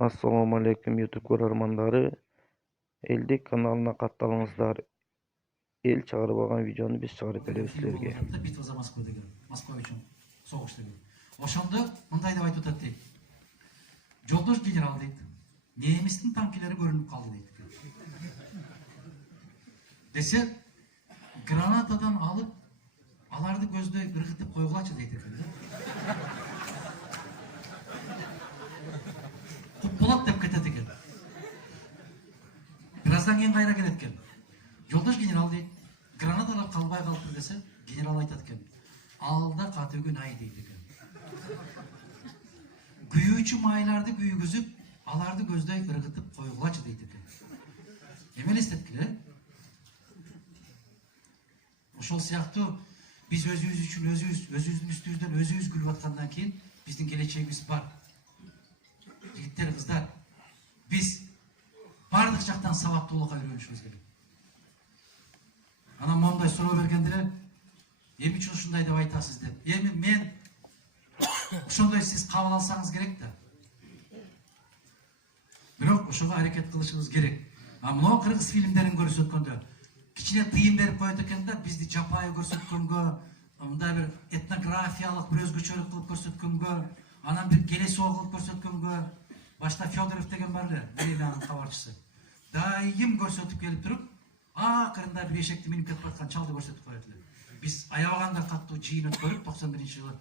Assalamu alaikum YouTube көрөрмандары. Элдик каналына катталыңыздар. Эл чыгарып алган видеону биз чыгарып беребиз силерге. Битва за Москву деген. Москва үчүн согуш деген. Ошондо мындай деп айтып атат дейт. Жолдош генерал дейт. Немистин танкилери көрүнүп калды дейт. Десе, гранатадан алып, аларды көздөй ыргытып койгулачы дейт экен. Куппулат деп кетет экен. Бираздан кийин кайра келет экен. Жолдош генерал дейт. Гранаталар калбай калыптыр десе, генерал айтат экен. Алда катөгүн ай дейт экен. Күйүүчү майларды күйгүзүп, аларды көздөй ыргытып койгулачы дейт экен. Эме элестеткиле? Ошол сыяктуу биз өзүбүз үчүн өзүбүздүн үстүбүздөн өзүбүз күлүп аткандан кийин биздин келечегибиз бар. Жигиттер, кыздар, биз бардык жактан сабаттуулукка үйрөнүшүбүз керек. Анан моундай суроо бергенде, эмне үчүн ушундай деп айтасыз деп. Эми мен ошондой сиз кабыл алсаңыз керек да. Бирок ошого аракет кылышыбыз керек. А мына кыргыз фильмдерин көрсөткөндө кичине тыйым берип коет экен да, бизди жапайы көрсөткөнгө, мындай бир этнографиялык бир өзгөчөлүк кылып көрсөткөнгө, анан бир келесоо кылып көрсөткөнгө, башта Федоров деген бар эле, Бериянын кабарчысы. Дайым көрсөтүп келип туруп, акырында бир эшекти минип кетип аткан чалды көрсөтүп коет эле. Биз аябаганда каттуу жыйынып көрүп, 91-жылы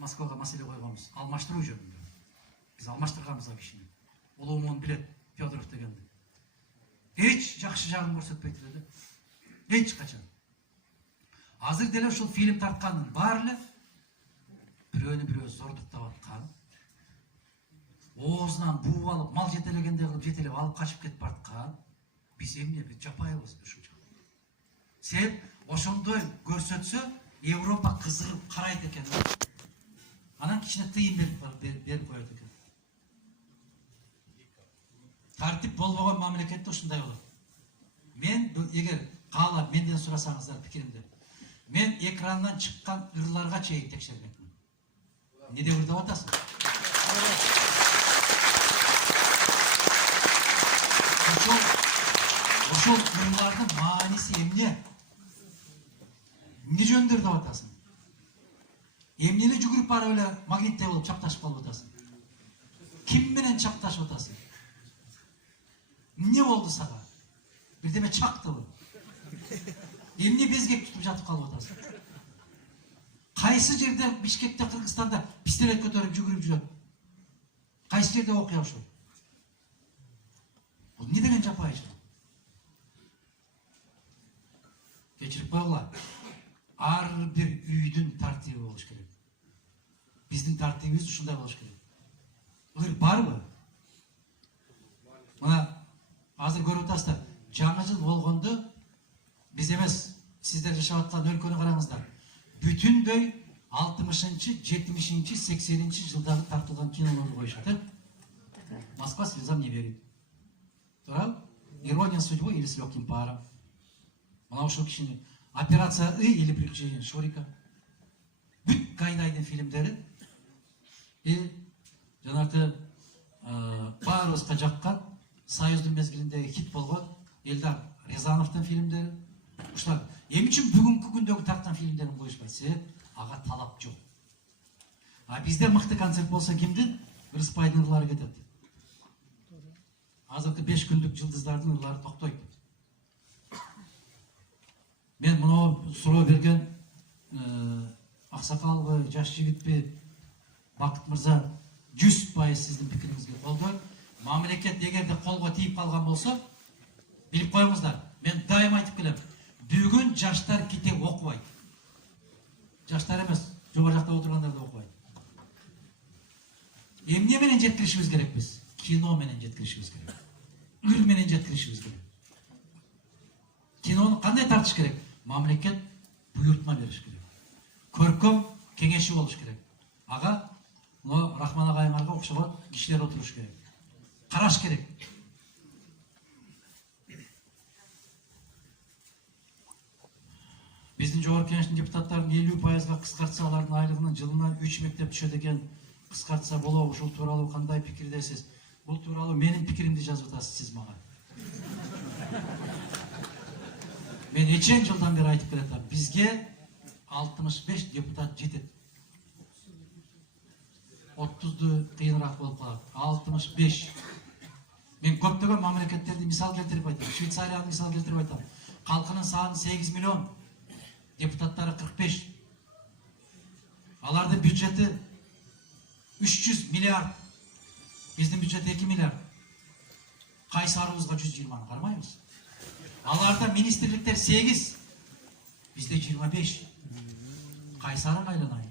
Москвага маселе койгонбуз, алмаштыруу жөнүндө. Биз алмаштырганбыз а кишини. Улуумун билет, Федоров дегенди. Эч жакшы жагын көрсөтпөйт эле. Эч качан. Азыр деле ушул фильм тарткандын баары эле бирөөнү бирөө зордуктап аткан. Оозунан буу алып, мал жетелегендей кылып жетелеп алып качып кетип бараткан. Биз эмне бир жапайыбыз ушул жак. Себеп ошондой көрсөтсө, Европа кызыгып карайт экен. Анан кичине тыйым берип коет экен. Тартип болбогон мамлекетте ушундай болот. Мен эгер каалап менден сурасаңыздар пикиримди, мен экрандан чыккан ырларга чейин текшермекмин. Эмне деп ырдап атасың? Ошол ырлардын мааниси эмне? Эмне жөнүндө ырдап атасың? Эмне эле жүгүрүп барып эле магниттей болуп чапташып калып атасың? Ким менен чапташып атасың? Эмне болду сага? Бирдеме чактыбы? Эмне безгек тутуп жатып калып атасың? Кайсы жерде Бишкекте, Кыргызстанда пистолет көтөрүп жүгүрүп жүрөт? Кайсы жерде окуя ошол? Бул эмне деген жапайычылык? Кечирип койгула. Ар бир үйдүн тартиби болуш керек. Биздин тартибибиз ушундай болуш керек. Ыр барбы? Мына азыр көрүп атасыздар, жаңы жыл болгондо биз эмес, сиздер жашап аткан өлкөнү караңыздар. Бүтүндөй 60-чы, 70-чи, 80-чи жылдагы тартылган кинолорду коюшат, Москва слезам не верит. Туурабы? Ирония судьбы или с легким паром. Мына ошол кишини Операция И или Приключения Шурика. Бүт Гайдайдын фильмдери жанагы баарыбызга жаккан Союздун мезгилиндеги хит болгон Элдар Рязановдун фильмдери. Ушулар эмне үчүн бүгүнкү күндөгү тарткан фильмдерин коюшпайт? Себеп ага талап жок. А бизде мыкты концерт болсо кимдин? Рыспайдын ырлары кетет. Азыркы 5 күндүк жылдыздардын ырлары токтойт. Мен мына суроо берген аксакалбы, жаш жигитпи, Бакыт мырза 100% сиздин пикириңизге колдойм. Мамлекет эгерде колго тийип калган болсо, билип коюңуздар. Мен дайым айтып келем. Бүгүн жаштар китеп окубайт. Жаштар эмес, жогору жакта отургандар да окубайт. Эмне менен жеткиришибиз керек биз? Кино менен жеткиришибиз керек. Ыр менен жеткиришибиз керек. Кинону кандай тартыш керек? Мамлекет буйртма бериш керек. Көркөм кеңеши болуш керек. Ага, мына Рахман агайыңарга окшогон кишилер отуруш керек. Караш керек. Биздин жогорку кеңештин депутаттарын 50%га кыскартса, алардын айлыгынын жылына 3 мектеп түшөт экен. Кыскартса болобу, ушул тууралуу кандай пикирдесиз? Бул тууралуу менин пикиримди жазып атасыз сиз мага. Мен нечен жылдан бери айтып келатам. Бизге 65 депутат жетет. 30ду кыйыныраак болуп калат. 65. Мен көптөгөн мамлекеттерди мисал келтирип айтам. Швейцарияны мисал келтирип айтам. Калкынын саны 8 миллион, депутаттары 45. Алардын бюджети 300 миллиард. Биздин бюджет 2 миллиард. Кайсарыбызга 120-ны кармайбыз. Аларда министрликтер 8, бизде 25. Кайсары кайланайын.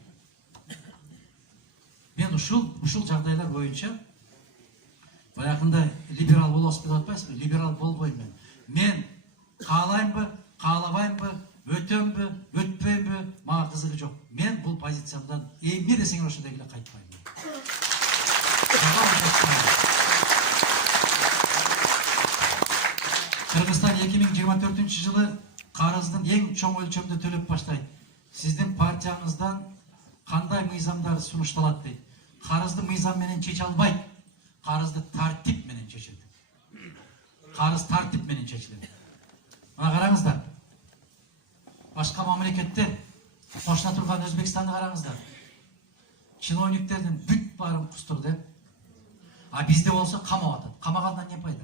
Мен ушул жагдайлар боюнча баягында либерал болосуз деп атпайсызбы? Либерал болбойм мен. Мен каалаймбы, каалабаймбы, өтөмбү, өтпөймбү, мага кызыгы жок. Мен бул позициямдан эмне десең ошондой эле кайтпайм. Кыргызстан 2024-жылы карыздын эң чоң өлчөмдө төлөп баштайт. Сиздин партияңыздан кандай мыйзамдар сунушталат дейт. Карызды мыйзам менен чече албайт. Карызды тартип менен чечет. Карыз тартип менен чечилет. Мына караңыздар. Башка мамлекетте кошуна турган Өзбекстанды караңыздар. Чиновниктердин бүт баарын кустурду. А бизде болсо камап атат. Камагандан не пайда?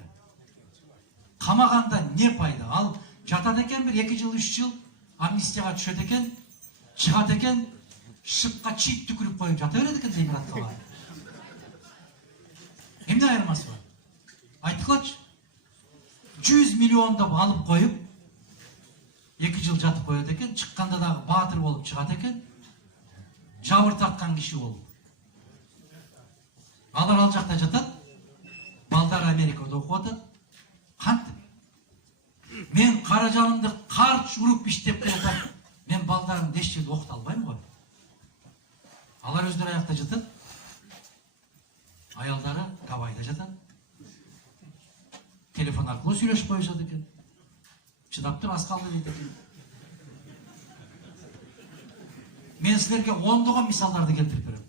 Камаганда не пайда? Ал жатат экен 1-2 жыл, 3 жыл амнистияга түшөт экен, чыгат экен, шыпка чит түкүрүп коюп жата берет экен Зеймуратовага. Эмне айырмасы бар? Айткылачы. 100 миллиондоп алып коюп 2 жыл жатып коет экен, чыкканда дагы баатыр болуп чыгат экен, жабыр тарткан киши болуп. Алар ал жакта жатат, балдар Америкада окуп атат. Кантип? Мен кара жанымды карч уруп иштеп келатам. Мен балдарымды эч жерде окута албайм го. Алар өздөрү аякта жатат. Аялдары Гавайда жатат. Телефон аркылуу сүйлөшүп коюшат экен. Чыдап тур, ас калды дейт экен. Мен силерге ондогон мисалдарды келтирип берем.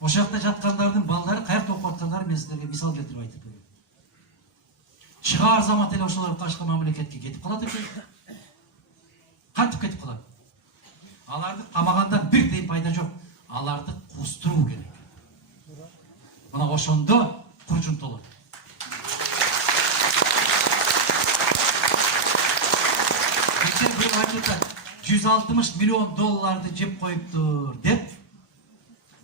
Ошол жакта жаткандардын балдары, каякта окуп аткандары мен силерге мисал келтирип айтып берем. Чыгаар замат эле ошолор башка мамлекетке кетип калат экен. Кантип кетип калат? Аларды камагандан бир тыйын пайда жок. Аларды кустуруу керек. Мына ошондо куржунтолот. Geçen bir aylıkta 160 milyon dolardı cep koyuptur деп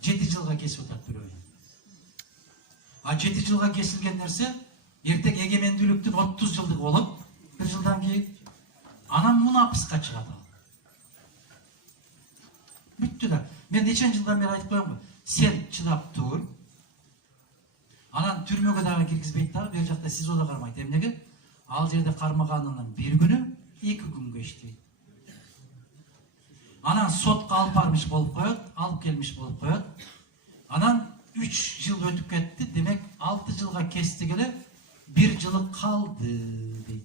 7 жылга кесип атат бирөө. А 7 жылга кесилген нерсе эртең эгемендүүлүктүн 30 жылдыгы болот. 1 жылдан кийин анан мунапыска чыгат ал. Бүттү да. Мен нечен жылдан бери айтып коем го. Сен чыдап тур. Анан түрмөгө дагы киргизбейт дагы, бер жакта СИЗОдо кармайт. Эмнеге? Ал жерде кармаганынын 1 күнү 2 күнгө иштейт. Анан сотко алып бармыш болуп коет, алып келмиш болуп коет. Анан 3 жыл өтүп кетти, демек 6 жылга кести келе 1 жылы калды дейт.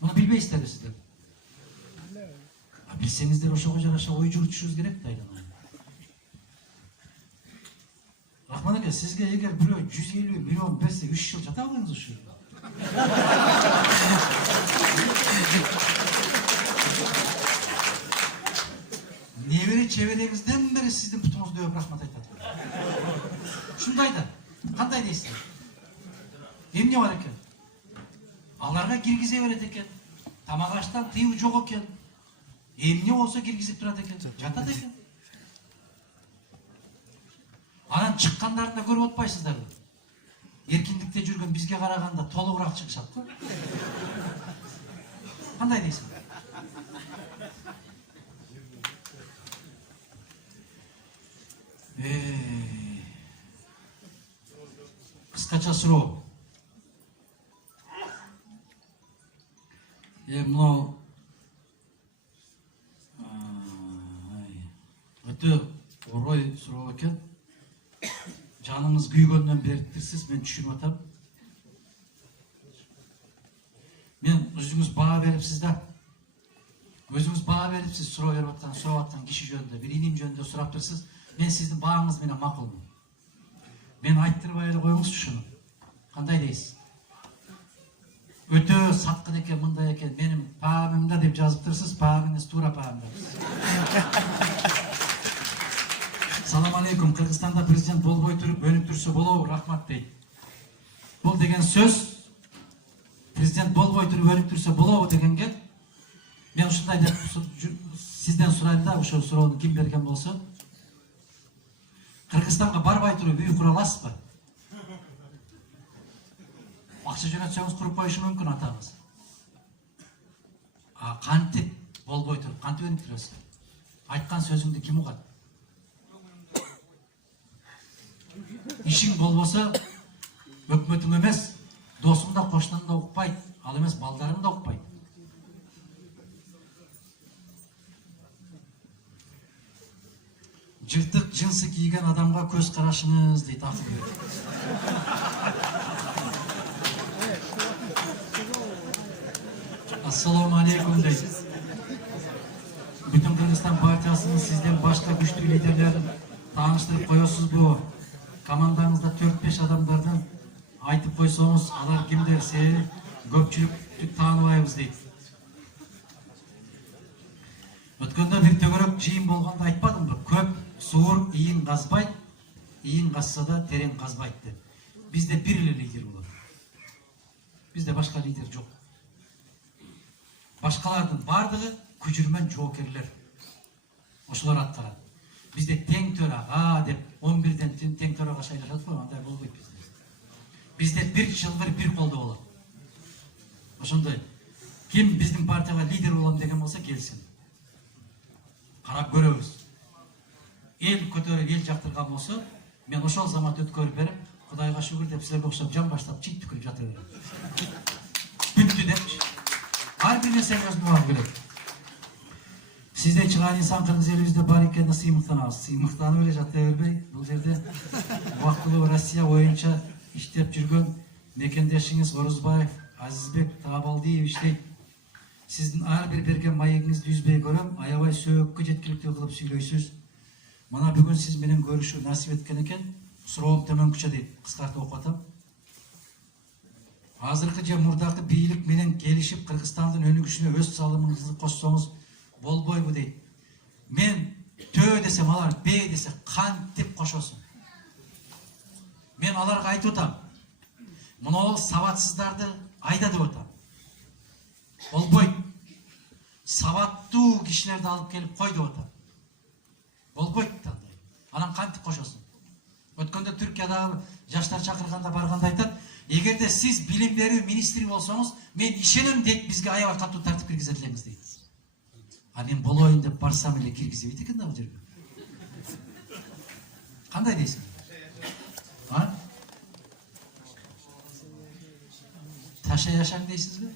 Муну билбейсиздерби сиздер? Билсеңиздер ошого жараша ой жүрүтүшүңүз керек да айламай. Рахман ака, сизге эгер бирөө 150 миллион берсе 3 жыл жата албайсыңыз ушул жерде. Небери чебереңизден бери сиздин путуңузду өп рахмат айтат. Ушундай да. Кандай дейсиз? Эмне бар экен? Аларга киргизе берет экен. Тамак аштан тыюу жок экен. Эмне болсо киргизип турат экен. Жатат экен. Анан чыккандарын да көрүп атпайсыздарбы? Эркиндикте жүргөн бизге караганда толугураак чыгышат го. Кандай дейсиң? Кыскача суроо. Мынау өтө орой суроо экен. Жаныңыз күйгөндөн бериптирсиз, мен түшүнүп атам. Мен өзүңүз баа берипсиз да. Өзүңүз баа берипсиз, сурап аткан киши жөнүндө, бир иним жөнүндө сурап турсуз. Мен сиздин бааңыз менен макулмун. Мен айттырбай эле коюңузчу шуну. Кандай дейсиз? Өтө саткын экен, мындай экен. Менин паамымда деп жазып турсуз, паамыңыз туура паамда. Салам алейкум. Кыргызстанда президент болбой туруп өнүп турса болобу? Рахмат дейт. Бул деген сөз президент болбой туруп өнүп турса болобу дегенге мен ушундай деп сизден сурайм да, ошол суроону ким берген болсо. Кыргызстанга барбай туруп үй кура аласызбы? Акча жөнөтсөңүз куруп коюшу мүмкүн атаңыз. Кантип болбой туруп, кантип өнүп турасыз? Айткан сөзүңдү ким угат? Ишиң болбосо өкмөтүң эмес, досуң да, кошунаң да укпайт, ал эмес балдарың да укпайт. Жыртык жынсы кийген адамга көз карашыңыз дейт акыл берет. Ассаламу алейкум дейт. Бүтүн Кыргызстан партиясынын сизден башка күчтүү лидерлерин тааныштырып коесузбу? Командаңызда 4-5 адамдардан айтып койсоңуз, алар кимдер, сени көпчүлүк тааныбайбыз дейт. Өткөндө бир төгөрөк жыйын болгондо айтпадымбы? Көп суур ийин казбайт, ийин казса да терең казбайт деп. Бизде бир эле лидер болот. Бизде башка лидер жок. Башкалардын бардыгы күчүрмөн жоокерлер. Ошолор аткарат. Бизде тең төрага деп 11ден тең төрага шайлашат го, андай болбойт бизде. Бизде бир чылбыр бир колдо болот. Ошондой ким биздин партияга лидер болом деген болсо келсин. Карап көрөбүз. Эл көтөрүп, эл жактырган болсо, мен ошол замат өткөрүп берип, Кудайга шүгүр деп силерге окшоп жан баштап чит түкүрүп жата берем. Бүттү депчи. Ар бир нерсе өзүнө алып келет. Сиздей чыгаан инсан кыргыз элибизде бар экенине сыймыктанабыз. Сыймыктанып эле жата бербей, бул жерде убактылуу Россия боюнча иштеп жүргөн мекендешиңиз Орузбаев, Азизбек Таабалдиев иштейт. Сиздин ар бир берген маегиңизди үзбөй көрөм, аябай сөөгкө жеткиликтүү кылып сүйлөйсүз. Мына бүгүн сиз менен көрүшүү насип эткен экен. Суроом төмөнкүчө дейт, кыскартып окуп атам. Азыркы же мурдакы бийлик менен келишип Кыргызстандын өнүгүшүнө өз салымыңызды коссоңуз болбойбу дейт. Мен төө десем, алар бей десе кантип кошосуң? Мен аларга айтып атам. Мына сабатсыздарды айда деп атам. Болбойт. Сабаттуу кишилерди алып келип кой деп атам. Болбойт да. Анан кантип кошосуң? Өткөндө Түркиядагы жаштар чакырганда барганда айтат, эгерде сиз билим берүү министри болсоңуз, мен ишенем дейт, бизге аябай катуу тартип киргизе элеңиз дейт. А мен болоюн деп барсам эле киргизбейт экен да бул жерге. Кандай дейсиң? Таша яшаң дейсизби?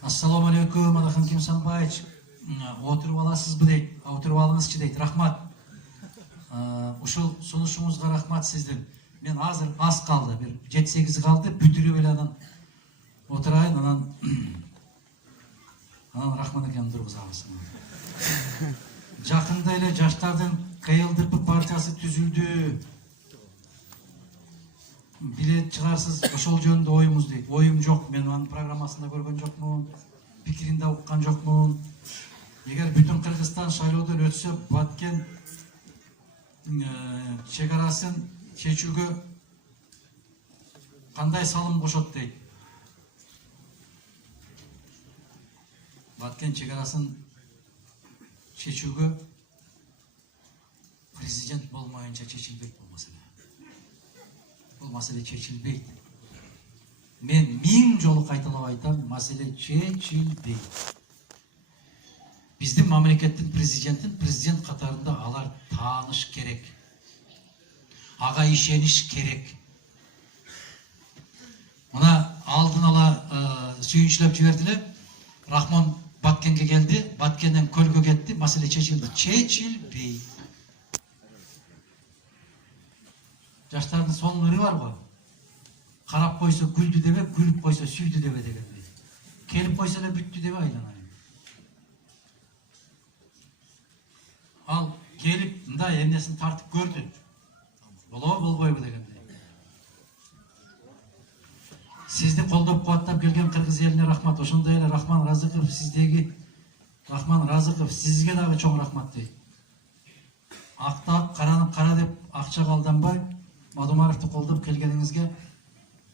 Ассаламу алейкум, Адахан Кимсанбаевич. Отуруп аласызбы дейт. Отуруп алыңызчы дейт. Рахмат. Ушул сунушуңузга рахмат сиздин. Мен азыр аз калды, бир 7-8 калды, бүтүрүп эле анан отурайын, анан Рахман экени тургузабыз. Жакында эле жаштардын КЛДП партиясы түзүлдү. Билет чыгарсыз, ошол жөнүндө оюңуз дейт. Оюм жок, мен анын программасында көргөн жокмун, пикирин да уккан жокмун. Эгер бүтүн Кыргызстан шайлоодон өтсө, Баткен чек арасын чечүүгө кандай салым кошот дейт. Баткен чек арасын чечүүгө президент болмайынча чечилбейт бул маселе. Бул маселе чечилбейт. Мен 1000 жолу кайталап айтам, маселе чечилбейт. Биздин мамлекеттин президент катарында алар тааныш керек. Ага ишениш керек. Мына алдын ала сүйүнчүлөп жибердиле. Рахмон Баткенге келди, Баткенден көлгө кетти, маселе чечилди. Чечилбейт. Жаштардын сонун ыры бар го. Карап койсо күлдү дебе, күлүп койсо сүйдү дебе дегендей. Келип койсо эле бүттү дебе айланайын. Ал келип мындай эмнесин тартып көрдү. Болобу болбойбу дегендей. Сизди колдоп кубаттап келген кыргыз элине рахмат. Ошондой эле Рахман Разыков сизге дагы чоң рахмат дейт. Акты ак, караны кара деп акчага алданбай, Мадумаровду колдоп келгениңизге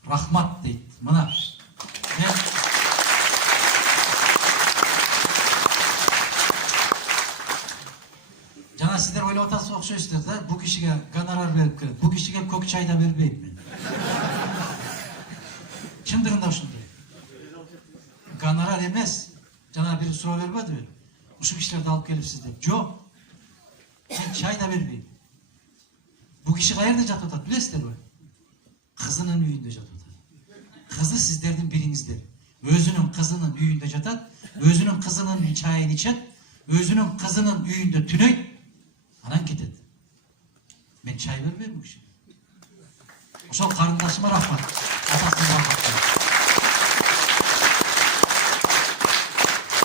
рахмат дейт. Мына жана сиздер ойлоп атасыз окшойсуздар да, бу кишиге гонорар берип келет. Бу кишиге көк чай да бербейм мен. Чындыгында ушундай. Гонорар эмес. Жана бир суроо бербедиби? Ушу кишилерди алып келипсиз деп. Жок. Мен чай да бербейм. Бу киши каерде жатып атат билесиздерби? Кызынын үйүндө жатып атат. Кызы сиздердин бириңиздер. Өзүнүн кызынын үйүндө жатат, өзүнүн кызынын чайын ичет, өзүнүн кызынын үйүндө түнөйт, анан кетет. Мен чай бербейм бу кишиге. Ошол карындашыма рахмат. Атасына рахмат.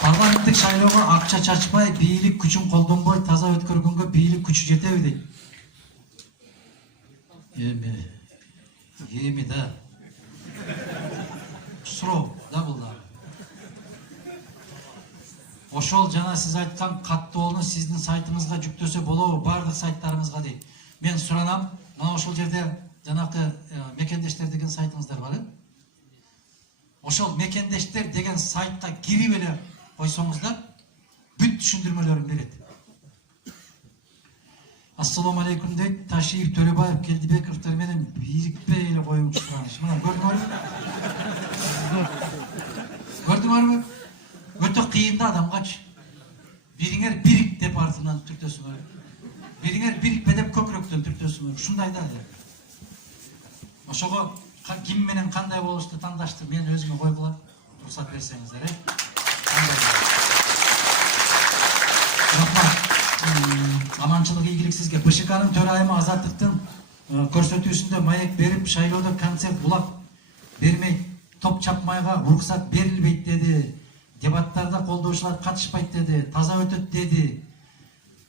Парламенттик шайлоого акча чачпай, бийлик күчүн колдонбой, таза өткөргөнгө бийлик күчү жетеби дейт. Эми да. Суроо да бул да. Ошол жана сиз айткан каттоолну сиздин сайтыңызга жүктөсө болобу, бардык сайттарыңызга дейт. Мен суранам, мына ошол жерде жанакы мекендештер деген сайтыңыздар бар, Ошол мекендештер деген сайтка кирип эле койсоңуздар, бүт түшүндүрмөлөрүн берет. Ассаламу алейкум дейт, Ташиев, Төрөбаев, Келдибековдор менен бирикпей эле коюңчу сураныш. Мына көрдүңөрбү? Өтө кыйын да адамгачы. Бириңер бирик деп артынан түртөсүңөр. Бириңер бирикпе деп көкүрөктөн түртөсүңөр. Ушундай да. Ошого ким менен кандай болушту тандашты мен өзүмө койгула. Уруксат берсеңиздер, Аманчылык, ийгилик сизге. БШКнын төрайымы Азаттыктын көрсөтүүсүндө маек берип, шайлоодо концерт булак бермейт, топ чапмайга уруксат берилбейт деди. Дебаттарда колдоочулар катышпайт деди, таза өтөт деди.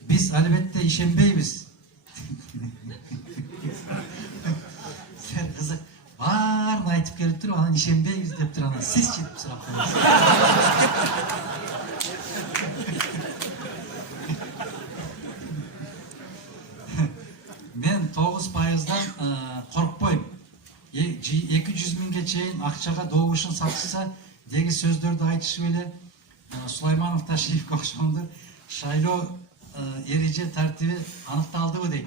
Биз албетте ишенбейбиз. Сен кызык баарын айтып келип туруп, анан ишенбейбиз деп туруп, анан сиз четип сурап коесуз. Мен 9%дан коркпойм. 200 миңге чейин акчага добушун сатышса, деги сөздөрдү айтышып эле Сулайманов, Ташиевге окшогондор шайлоо эреже тартиби аныкталдыбы дейт.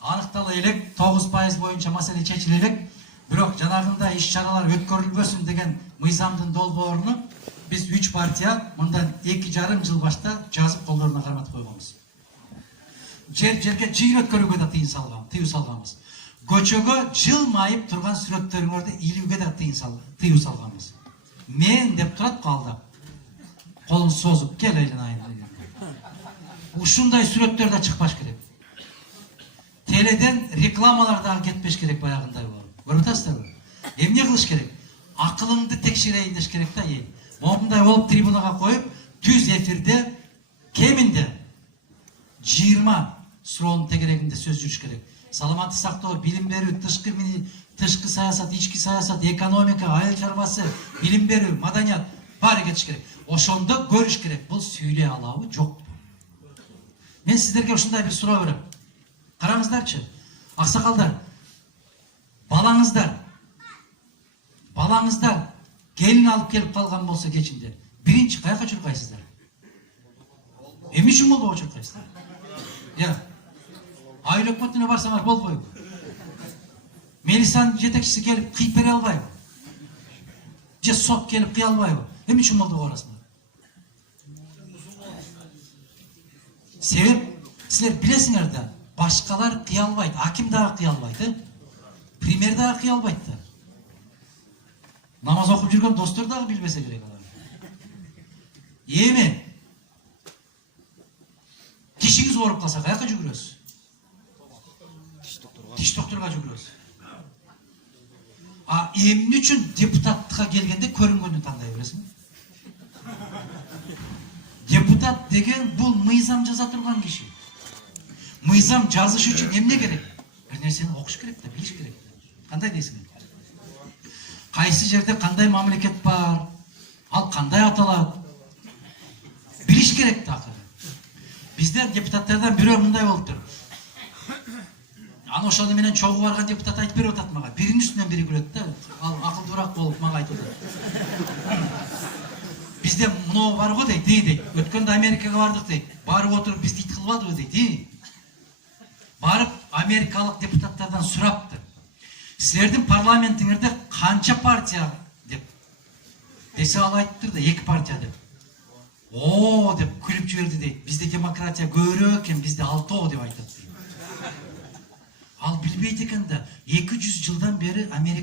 Аныктала элек, 9% боюнча маселе чечиле элек, бирок жанагындай иш-чаралар өткөрүлбөсүн деген мыйзамдын долбооруну биз 3 партия мындан 2,5 жыл башта жазып колдоруна карматып койгонбуз. Жерге жыйын өткөрүүгө да тыйым салганбыз. Көчөгө жылмайып турган сүрөттөрүңөрдү илүүгө да тыйым салганбыз. Мен деп турат калдап. Колун созуп кел айланайын. Ушундай сүрөттөр да чыкпаш керек. Теледен рекламалар дагы кетпеш керек баягындай болуп. Көрүп атасыздарбы? Эмне кылыш керек? Акылыңды текшерейин деш керек да, Момундай болуп трибунага коюп, түз эфирде кеминде 20 суроонун тегерегинде сөз жүрүш керек. Саламаттык сактоо, билим берүү, тышкы саясат, ички саясат, экономика, айыл чарбасы, билим берүү, маданият баары кетиш керек. Ошондо көрүш керек. Бул сүйлөй алабы, жокпу? Мен сиздерге ушундай бир суроо берем. Караңыздарчы. Аксакалдар, балаңыздар келин алып келип калган болсо кечинде, биринчи каяка чуркайсыздар? Эмне үчүн болбого чуркайсыздар? Айыл өкмөтүнө барсаңар болбойбу? Милициянын жетекчиси келип кыйып бере албайбы? Же сот келип кыя албайбы? Эмне үчүн болбого барасыңар? Себеп, силер билесиңер да, башкалар кыя албайт, аким дагы кыя албайт, премьер дагы кыя албайт да. Намаз окуп жүргөн достор дагы билбесе керек алар. Эми тишиңиз ооруп калса каяка жүгүрөсүз? Тиш докторго жүгүрөсүз. Эмне үчүн депутаттыкка келгенде көрүнгөнү тандай бересиң? Депутат деген бул мыйзам жаза турган киши. мыйзам жазыш үчүн эмне керек? Бир нерсени окуш керек да, билиш керек. Кандай дейсиң? Кайсы жерде кандай мамлекет бар? Ал кандай аталат? Билиш керек да акыры. Бизде депутаттардан бирөө мындай болуптур. Аны ошону менен чогуу барган депутат айтып берип атат мага. Биринин үстүнөн бири күлөт да. Ал акылдуураак болуп мага айтып атат. Бизде мынау бар го дейт. Өткөндө Америкага бардык дейт. Барып отуруп бизди ит кылбадыбы дейт. Барып америкалык депутаттардан сураптыр. Силердин парламентиңерде канча партия деп. Десе ал айтыптыр да 2 партия деп. О деп күлүп жиберди дейт. Бизде демократия көбүрөөк экен, бизде 6 деп айтат. Ал билбейт экен да 200 жылдан бери Америка